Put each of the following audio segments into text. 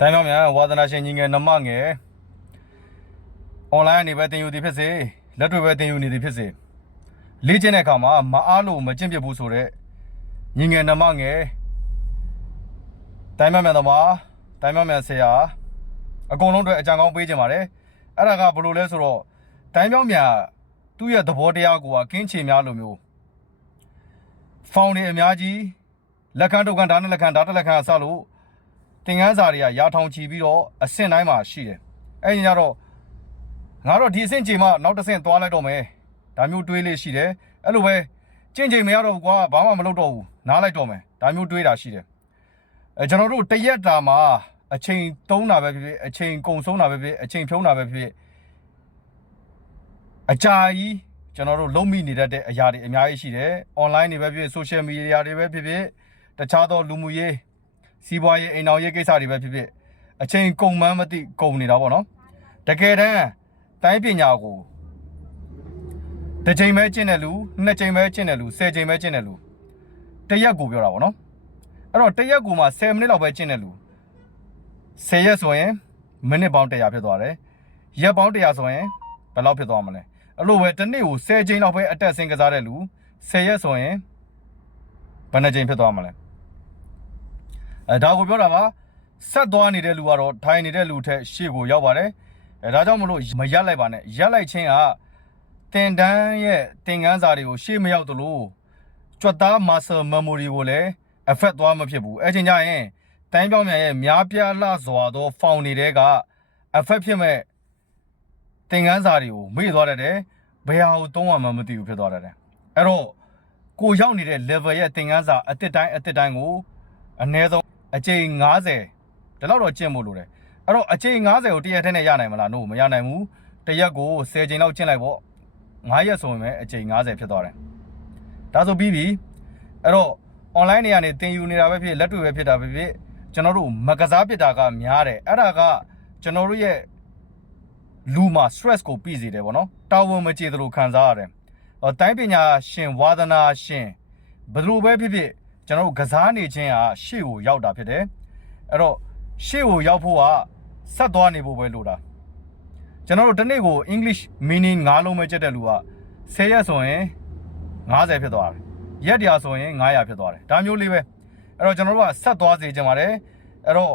တန်းမြောင်းမြန်ဝါသနာရှင်ကြီးငယ်နမငယ်အွန်လိုင်းအနေပဲတင်ယူသည်ဖြစ်စေလက်တွေ့ပဲတင်ယူနေသည်ဖြစ်စေလေ့ကျင့်တဲ့အခါမှာမအားလို့မကျင့်ပြဘူးဆိုတော့ညီငယ်နမငယ်တန်းမြောင်းမြန်သမားတန်းမြောင်းမြန်ဆရာအကုန်လုံးအတွက်အကြံကောင်းပေးကြပါတယ်အဲ့ဒါကဘယ်လိုလဲဆိုတော့တန်းမြောင်းမြန်သူ့ရဲ့သဘောတရားကိုကကင်းချေများလိုမျိုးဖောင်တွေအများကြီးလက်ခံတော့ကန်ဒါနဲ့လက်ခံဒါတက်လက်ခံအစလို့ သင်ခန်းစာတွေကရာထောင်ချီပြီးတော့အဆင့်တိုင်းမှာရှိတယ်။အဲ့ဒီညတော့ငါတော့ဒီအဆင့်ချိန်မှနောက်တစ်ဆင့်သွားလိုက်တော့မယ်။ဒါမျိုးတွေးလေးရှိတယ်။အဲ့လိုပဲကျင့်ချိန်မရတော့ဘူးကွာဘာမှမလုပ်တော့ဘူးနားလိုက်တော့မယ်။ဒါမျိုးတွေးတာရှိတယ်။အဲကျွန်တော်တို့တရက်တာမှာအချိန်သုံးတာပဲဖြစ်ဖြစ်အချိန်ကုန်ဆုံးတာပဲဖြစ်ဖြစ်အချိန်ဖြုံးတာပဲဖြစ်ဖြစ်အကြာကြီးကျွန်တော်တို့လုံးမိနေတတ်တဲ့အရာတွေအများကြီးရှိတယ်။ online တွေပဲဖြစ်ဖြစ် social media တွေပဲဖြစ်ဖြစ်တခြားသောလူမှုရေး စီးပွားရေးအိမ်တော်ရေးကိစ္စတွေပဲဖြစ်ဖြစ်အချိန်ကုန်မှန်းမသိကုန်နေတာပေါ့နော်တကယ်တမ်းတိုင်းပညာကိုတစ်ချိန်ပဲကျင့်တယ်လူနှစ်ချိန်ပဲကျင့်တယ်လူဆယ်ချိန်ပဲကျင့်တယ်လူတစ်ရက်ကိုပြောတာပေါ့နော်အဲ့တော့တစ်ရက်ကိုမှ10မိနစ်လောက်ပဲကျင့်တယ်လူ10ရက်ဆိုရင်မိနစ်ပေါင်း100ဖြစ်သွားတယ်ရက်ပေါင်း100ဆိုရင်ဘယ်လောက်ဖြစ်သွားမလဲအဲ့လိုပဲတစ်နေ့ကို10ချိန်လောက်ပဲအတက်ဆင်းကစားတဲ့လူ10ရက်ဆိုရင်ဘယ်နှချိန်ဖြစ်သွားမလဲ အဲဒါကိုပြောတာပါဆက်သွားနေတဲ့လူကတော့ထိုင်နေတဲ့လူထက်ရှေ့ကိုရောက်ပါတယ်အဲဒါကြောင့်မလို့မရက်လိုက်ပါနဲ့ရက်လိုက်ချင်းကတင်တန်းရဲ့တင်ကန်းစာတွေကိုရှေ့မရောက်သလိုကြွက်သား muscle memory ကိုလည်း affect သွားမဖြစ်ဘူးအဲချင်းကြရင်တိုင်းပြောင်းမြန်ရဲ့များပြားလှစွာသော found တွေက affect ဖြစ်မဲ့တင်ကန်းစာတွေကိုမေ့သွားတတ်တယ်ဘယ်ဟာကိုသုံးရမှမသိဘူးဖြစ်သွားတတ်တယ်အဲ့တော့ကိုရောက်နေတဲ့ level ရဲ့တင်ကန်းစာအစ်စ်တိုင်းအစ်စ်တိုင်းကိုအနည်းဆုံး အချိန်90ဒီလောက်တော့ကျင့်ဖို့လိုတယ်အဲ့တော့အချိန်90ကိုတရက်တည်းနဲ့ရနိုင်မလားနို့မရနိုင်ဘူးတရက်ကို10ချိန်လောက်ကျင့်လိုက်ပေါ့9ရက်ဆိုရင်ပဲအချိန်90ဖြစ်သွားတယ်ဒါဆိုပြီးပြီအဲ့တော့ online တွေကနေသင်ယူနေတာပဲဖြစ်လက်တွေ့ပဲဖြစ်တာပဲဖြစ်ကျွန်တော်တို့မကစားဖြစ်တာကများတယ်အဲ့ဒါကကျွန်တော်တို့ရဲ့လူမှာ stress ကိုပြီးစေတယ်ဗောနော်တာဝန်မကျေသလိုခံစားရတယ်ဟောတိုင်းပညာရှင်ဝါသနာရှင်ဘယ်လိုပဲဖြစ်ဖြစ် ကျွန်တော်တို့ကစားနေခြင်းဟာရှေ့ကိုရောက်တာဖြစ်တယ်အဲ့တော့ရှေ့ကိုရောက်ဖို့ကဆက်သွားနေဖို့ပဲလိုတာကျွန်တော်တို့တစ်နေ့ကို English meaning ၅လုံးပဲကျက်တဲ့လူက10ရက်ဆိုရင်90ဖြစ်သွားတယ်ရက်တရာဆိုရင်900ဖြစ်သွားတယ်ဒါမျိုးလေးပဲအဲ့တော့ကျွန်တော်တို့ကဆက်သွားစေချင်ပါတယ်အဲ့တော့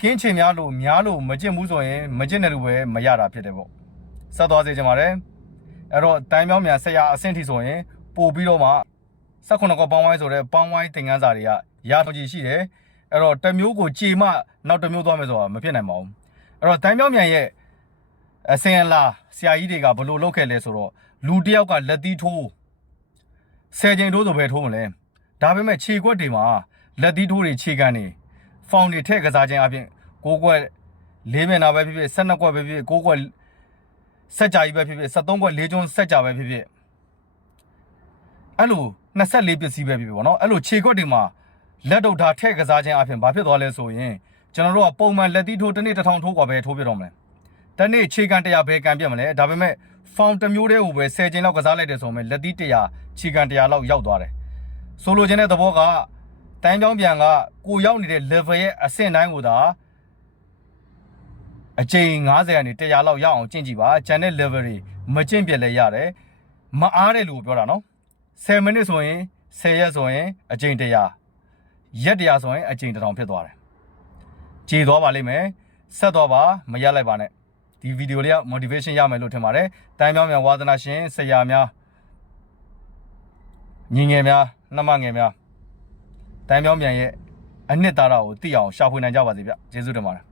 ကင်းချင်များလို့များလို့မကျင့်ဘူးဆိုရင်မကျင့်တဲ့လူပဲမရတာဖြစ်တယ်ပေါ့ဆက်သွားစေချင်ပါတယ်အဲ့တော့တိုင်းမြောင်းမြန်ဆရာအဆင့်ထိဆိုရင်ပို့ပြီးတော့မှ 18ကပေါင်းဝိုင်းဆိုတဲ့ပေါင်းဝိုင်းသင်ခန်းစာတွေကရာထောင်ကြီးရှိတယ်အဲ့တော့တစ်မျိုးကိုကြေမှနောက်တစ်မျိုးသွားမယ်ဆိုတာမဖြစ်နိုင်ပါဘူးအဲ့တော့တိုင်းမြောင်းမြန်ရဲ့အစင်လာဆရာကြီးတွေကဘလို့လုပ်ခဲ့လဲဆိုတော့လူတစ်ယောက်ကလက်သီးထိုးဆယ်ချိန်ထိုးဆိုပဲထိုးမလဲဒါပေမဲ့ခြေခွက်တွေမှာလက်သီးထိုးတွေခြေကန်နေဖောင်တွေထည့်ကစားခြင်းအပြင်ကိုကွက်လေးမျက်နှာပဲဖြစ်ဖြစ်12ကွက်ပဲဖြစ်ဖြစ်ကိုကွက်ဆက်ကြကြီးပဲဖြစ်ဖြစ်73ကွက်၄ကျွန်းဆက်ကြပဲဖြစ်ဖြစ်အဲ့လို 24ပစ္စည်းပဲပြီပေါ့နော်အဲ့လိုခြေခွက်တွေမှာလက်တုပ်ထားထည့်ကစားခြင်းအပြင်ဘာဖြစ်သွားလဲဆိုရင်ကျွန်တော်တို့ကပုံမှန်လက်သီးထိုးတစ်နေ့တစ်ထောင်ထိုးกว่าပဲထိုးပြတော့မလဲတနေ့ခြေကန်100ပဲကန်ပြတ်မလဲဒါပေမဲ့ဖောင်တစ်မျိုးတည်းကိုပဲ10ချိန်လောက်ကစားလိုက်တယ်ဆိုရင်လက်သီး100ခြေကန်100လောက်ရောက်သွားတယ်ဆိုလိုချင်တဲ့သဘောကတိုင်းကြောင်းပြန်ကကိုရောက်နေတဲ့ level ရဲ့အဆင့်တိုင်းကိုသာအချိန်90ကနေ100လောက်ရအောင်ကျင့်ကြည့်ပါကျန်တဲ့ level တွေမကျင့်ပြတ်လဲရတယ်မအားတဲ့လူကိုပြောတာနော် 10မိနစ်ဆိုရင်10ရက်ဆိုရင်အချိန်100ရက်100ဆိုရင်အချိန်1000ဖြစ်သွားတယ်။ကြည်သွားပါလိမ့်မယ်။ဆက်သွားပါမရက်လိုက်ပါနဲ့။ဒီဗီဒီယိုလေးက motivation ရမယ်လို့ထင်ပါတယ်။တိုင်းပြောင်းမြန်ဝါသနာရှင်ဆရာများညီငယ်များနှမငယ်များတိုင်းပြောင်းမြန်ရဲ့အနှစ်သာရကိုသိအောင်ရှာဖွေနိုင်ကြပါစေဗျ။ကျေးဇူးတင်ပါတယ်